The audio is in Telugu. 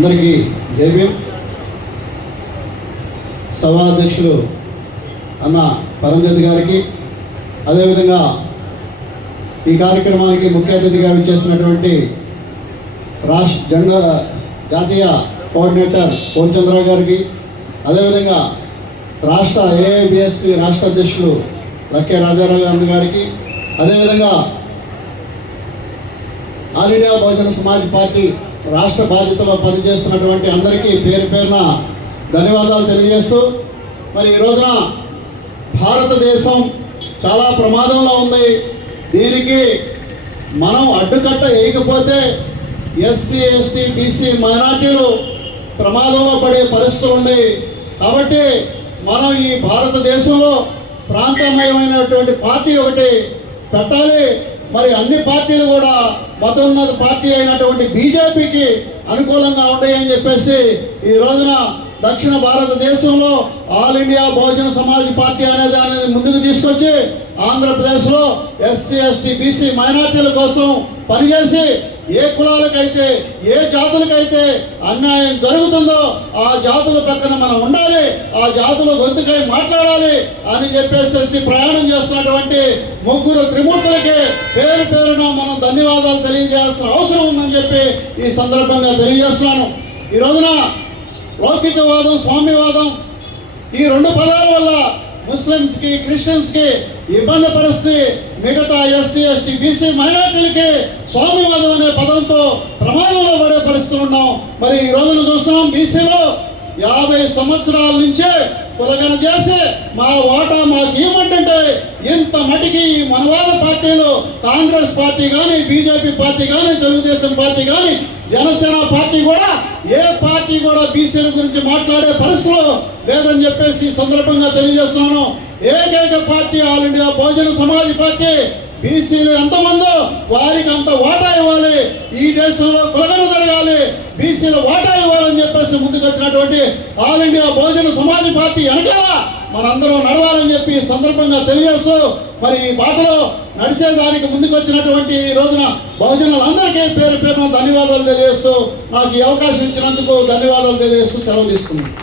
అందరికీ జైభీం. సభాధ్యక్షులు అన్న పరంజ్యోతి గారికి, అదేవిధంగా ఈ కార్యక్రమానికి ముఖ్య అతిథిగా విచ్చేసినటువంటి జాతీయ కోఆర్డినేటర్ పూర్ణచంద్రరావు గారికి, అదేవిధంగా రాష్ట్ర ఏఐబిఎస్పి రాష్ట్ర అధ్యక్షులు లక్కే రాజారావు గారికి, అదేవిధంగా all India Bahujan Samaj party రాష్ట్ర బాధ్యతలో పనిచేస్తున్నటువంటి అందరికీ పేరు పేరున ధన్యవాదాలు తెలియజేస్తూ, మరి ఈ రోజున భారతదేశం చాలా ప్రమాదంలో ఉంది. దీనికి మనం అడ్డుకట్ట వేయకపోతే ఎస్సీ ఎస్టీ బీసీ మైనార్టీలు ప్రమాదంలో పడే పరిస్థితులు ఉంది. కాబట్టి మనం ఈ భారతదేశంలో ప్రాంతమయమైనటువంటి పార్టీ ఒకటి పెట్టాలి. మరి అన్ని పార్టీలు కూడా మతోన్నత పార్టీ అయినటువంటి బీజేపీకి అనుకూలంగా ఉంటాయని చెప్పేసి ఈ రోజున దక్షిణ భారతదేశంలో all India Bahujan Samaj party అనే దానిని ముందుకు తీసుకొచ్చి ఆంధ్రప్రదేశ్లో ఎస్సీ ఎస్టీ బీసీ మైనార్టీల కోసం పనిచేసి ఏ కులాలకైతే ఏ జాతులకైతే అన్యాయం జరుగుతుందో ఆ జాతుల పక్కన మనం ఉండాలి, ఆ జాతుల గొంతుకై మాట్లాడాలి అని చెప్పేసి ప్రయాణం చేస్తున్నటువంటి ముగ్గురు త్రిమూర్తులకి పేరు పేరున మనం ధన్యవాదాలు తెలియజేయాల్సిన అవసరం ఉందని చెప్పి ఈ సందర్భంగా తెలియజేస్తున్నాను. ఈ రోజున లౌకికవాదం, స్వామ్యవాదం ఈ రెండు పదాల వల్ల ముస్లిమ్స్కి, క్రిస్టియన్స్కి ఇబ్బంది పరిస్థితి, మిగతా ఎస్సీ ఎస్టీ బీసీ మైనార్టీలకి స్వామ్యవాదం అనే పదంతో ప్రమాదంలో పడే పరిస్థితులు ఉన్నాం. మరి ఈ రోజున చూస్తున్నాం, బీసీలో 50 సంవత్సరాల నుంచే కులగన చేసి మా ఓటా మాకు ఇవ్వమంటుంటే ఇంత మటుకి ఈ మనవాళ్ళ పార్టీలు కాంగ్రెస్ పార్టీ కానీ, బీజేపీ పార్టీ కానీ, తెలుగుదేశం పార్టీ కానీ, జనసేన పార్టీ కూడా ఏ పార్టీ కూడా బీసీల గురించి మాట్లాడే పరిస్థితులు లేదని చెప్పేసి సందర్భంగా తెలియజేస్తున్నాను. ఏకైక party all India Bahujan Samaj party. బీసీలు ఎంతమందో వారికి అంత వాటా ఇవ్వాలి, ఈ దేశంలో కులగన జరగాలి, బీసీలు వాటా ఇవ్వాలని చెప్పేసి ముందుకు వచ్చినటువంటి all India Bahujan Samaj party వెనకాల మనందరం నడవాలని చెప్పి సందర్భంగా తెలియజేస్తూ, మరి ఈ బాటలో నడిచేదానికి ముందుకు వచ్చినటువంటి ఈ రోజున బహుజనులందరికీ పేరు పేరున ధన్యవాదాలు తెలియజేస్తూ, నాకు ఈ అవకాశం ఇచ్చినందుకు ధన్యవాదాలు తెలియజేస్తూ సెలవు తీసుకున్నాను.